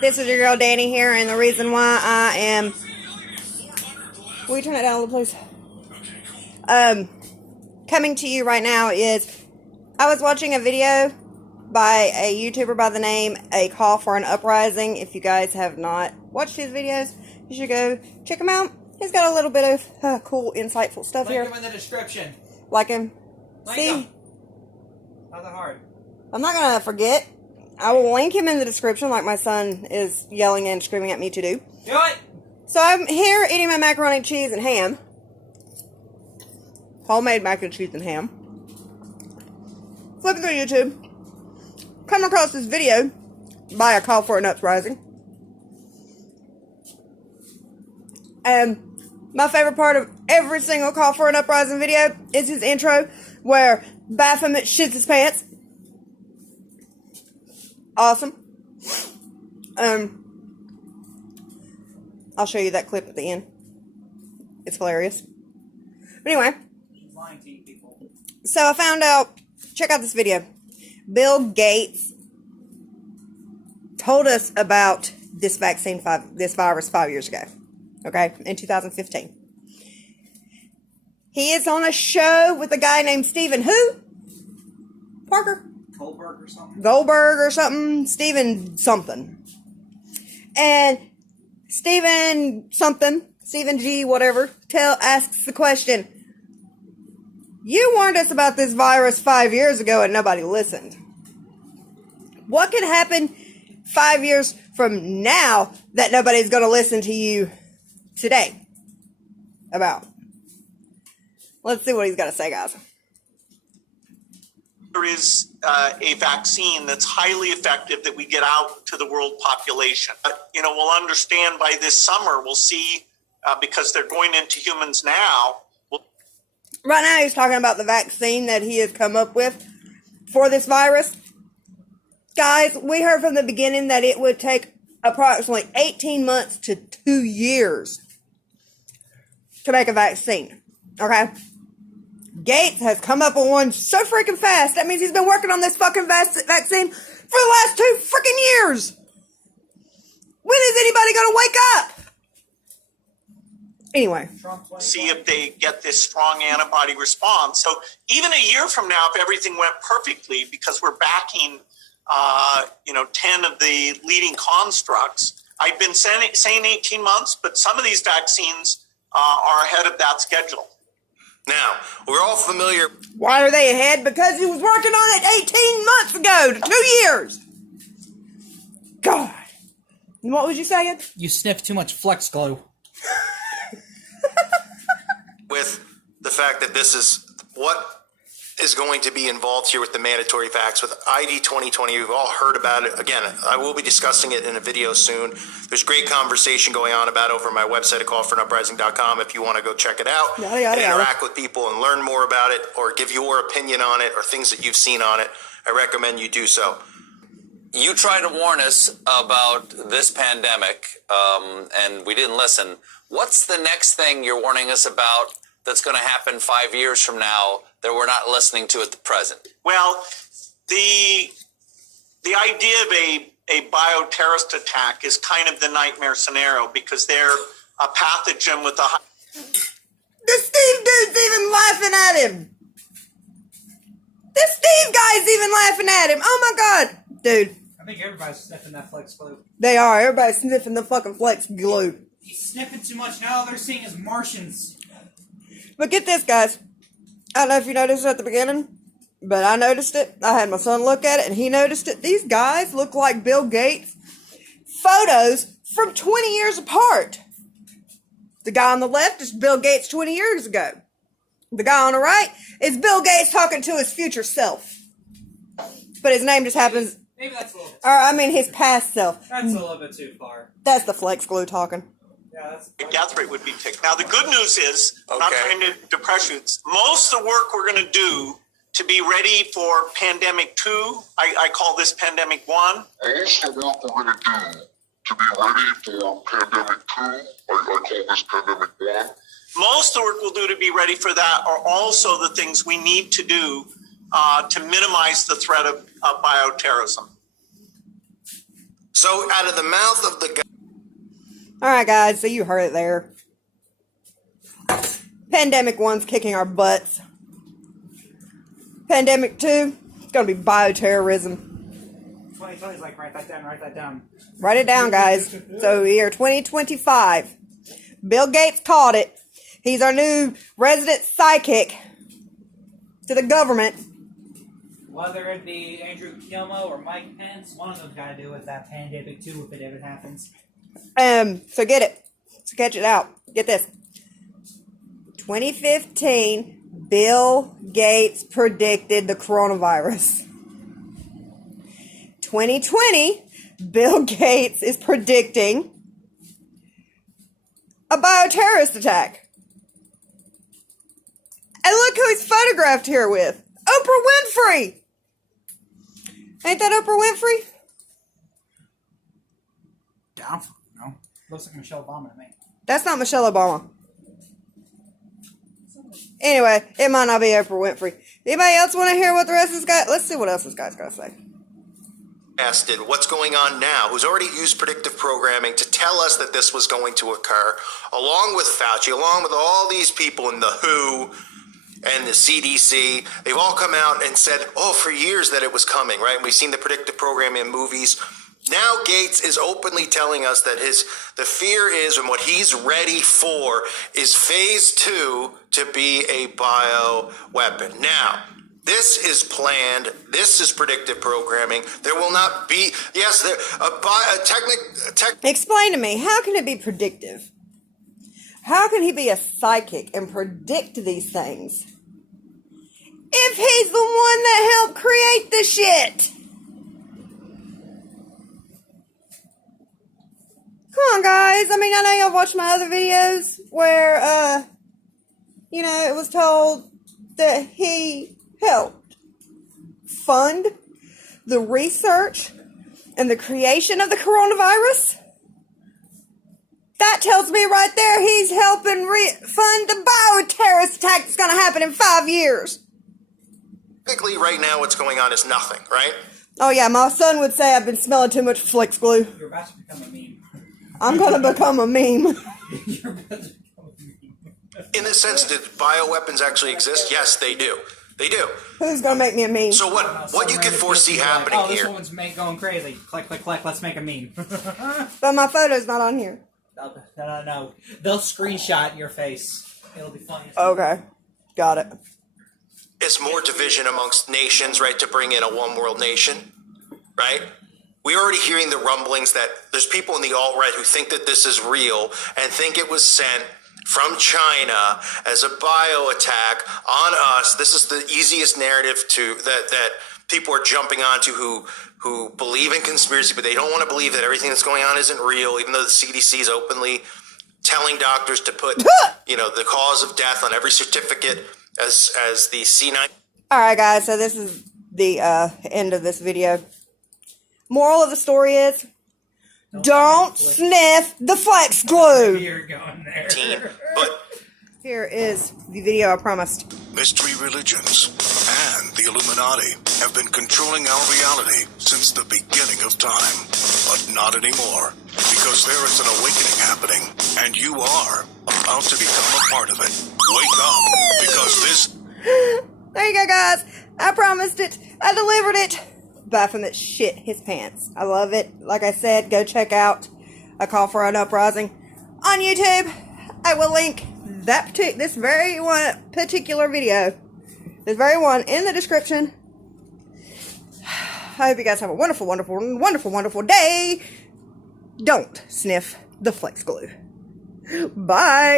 This is your girl Danny here, and the reason why I am... Will you turn it down a little, please? Coming to you right now is... I was watching a video by a YouTuber by the name A Call for an Uprising. If you guys have not watched his videos, you should go check him out. He's got a little bit of cool, insightful stuff here. Link him in the description. Like him. Like him. Not that hard. I'm not going to forget. I will link him in the description like my son is yelling and screaming at me to do. Do it! So I'm here eating my macaroni and cheese and ham. Homemade mac and cheese and ham. Flipping through YouTube. Come across this video by A Call for an Uprising. And my favorite part of every single Call for an Uprising video is his intro where Baphomet shits his pants. Awesome. I'll show you that clip at the end. It's hilarious. But anyway. She's lying to you people. So I found out, check out this video. Bill Gates told us about this this virus 5 years ago. Okay, in 2015. He is on a show with a guy named Stephen who? Parker? Goldberg or something? Goldberg or something. Stephen something. And Stephen something, Stephen G, whatever, asks the question, you warned us about this virus 5 years ago and nobody listened. What could happen 5 years from now that nobody's going to listen to you today about? Let's see what he's got to say, guys. There is a vaccine that's highly effective that we get out to the world population. We'll understand by this summer. We'll see because they're going into humans now. Right now he's talking about the vaccine that he has come up with for this virus. Guys, we heard from the beginning that it would take approximately 18 months to 2 years to make a vaccine. Okay? Gates has come up with one so freaking fast. That means he's been working on this fucking vaccine for the last 2 freaking years. When is anybody going to wake up? Anyway. See if they get this strong antibody response. So even a year from now, if everything went perfectly, because we're backing, 10 of the leading constructs, I've been saying 18 months, but some of these vaccines are ahead of that schedule. Now, we're all familiar. Why are they ahead? Because he was working on it 18 months ago to 2 years. God. What was you saying? You sniff too much Flex Glue. With the fact that this is what is going to be involved here with the mandatory vax with ID 2020. We've all heard about it. Again, I will be discussing it in a video soon. There's great conversation going on about it over my website at callforanuprising.com if you want to go check it out and interact with people and learn more about it or give your opinion on it or things that you've seen on it. I recommend you do so. You tried to warn us about this pandemic, and we didn't listen. What's the next thing you're warning us about that's going to happen 5 years from now that we're not listening to at the present? Well, the idea of a bioterrorist attack is kind of the nightmare scenario because they're a pathogen with a... The Steve dude's even laughing at him. The Steve guy's even laughing at him. Oh my God. Dude. I think everybody's sniffing that Flex Glue. They are. Everybody's sniffing the fucking Flex Glue. He's sniffing too much. Now all they're seeing is Martians. But get this, guys. I don't know if you noticed it at the beginning, but I noticed it. I had my son look at it, and he noticed it. These guys look like Bill Gates. Photos from 20 years apart. The guy on the left is Bill Gates 20 years ago. The guy on the right is Bill Gates talking to his future self. But his name just happens... Maybe that's a little bit Or, I mean, his past self. That's a little bit too far. That's the Flex Glue talking. Yeah, that's... The death rate would be ticked. Now, the good news is, I'm not trying to depress you, most of the work we're going to do to be ready for pandemic 2, I call this pandemic 1. Most of the work we're going to do to be ready for pandemic 2, I call this pandemic 1. Most of the work we'll do to be ready for that are also the things we need to do to minimize the threat of bioterrorism. So out of the mouth of the guy. All right, guys, so you heard it there. Pandemic 1's kicking our butts. Pandemic 2, it's going to be bioterrorism. 2020 is like, write that down, write that down. Write it down, guys. So, year 2025. Bill Gates called it. He's our new resident psychic to the government. Whether it be Andrew Cuomo or Mike Pence, one of them's got to do with that pandemic too, if it ever happens. So get it. So catch it out. Get this. 2015, Bill Gates predicted the coronavirus. 2020, Bill Gates is predicting a bioterrorist attack. And look who he's photographed here with. Oprah Winfrey. Ain't that Oprah Winfrey? Down for it, no? Looks like Michelle Obama to me. That's not Michelle Obama. Anyway, it might not be Oprah Winfrey. Anybody else want to hear what the rest of this guy? Let's see what else this guy's got to say. Did what's going on now, who's already used predictive programming to tell us that this was going to occur, along with Fauci, along with all these people in the WHO and the CDC. They've all come out and said, for years that it was coming, right? We've seen the predictive programming in movies. Now Gates is openly telling us that the fear is, and what he's ready for, is phase 2 to be a bioweapon. Now, this is planned. This is predictive programming. There will not be, Explain to me, how can it be predictive? How can he be a psychic and predict these things if he's the one that helped create the shit? Come on, guys. I mean, I know y'all watched my other videos where, it was told that he helped fund the research and the creation of the coronavirus. That tells me right there he's helping fund the bioterrorist attack that's going to happen in 5 years. Technically, right now, what's going on is nothing, right? Oh, yeah, my son would say I've been smelling too much Flex glue. You're about to become a meme. I'm going to become a meme. You're about to become a meme. In the sense that bioweapons actually exist, yes, they do. They do. Who's going to make me a meme? So what you can foresee happening like, this here? woman's going crazy. Click, click, click. Let's make a meme. But my photo's not on here. No. They'll screenshot your face. It'll be funny. Okay. Got it. It's more division amongst nations, right, to bring in a one-world nation, right? We're already hearing the rumblings that there's people in the alt-right who think that this is real and think it was sent from China as a bio attack on us. This is the easiest narrative that people are jumping onto who believe in conspiracy, but they don't want to believe that everything that's going on isn't real, even though the CDC is openly telling doctors to put, the cause of death on every certificate as the C9. All right, guys. So this is the end of this video. Moral of the story is, don't sniff the Flex glue. You're going there. But Here is the video I promised. Mystery religions and the Illuminati have been controlling our reality since the beginning of time. But not anymore, because there is an awakening happening, and you are about to become a part of it. Wake up, because this... There you go, guys. I promised it. I delivered it. Baphomet shit his pants. I love it. Like I said, go check out A Call for an Uprising on YouTube. I will link this very particular video, this very one, in the description. I hope you guys have a wonderful, wonderful, wonderful, wonderful day. Don't sniff the Flex glue. Bye.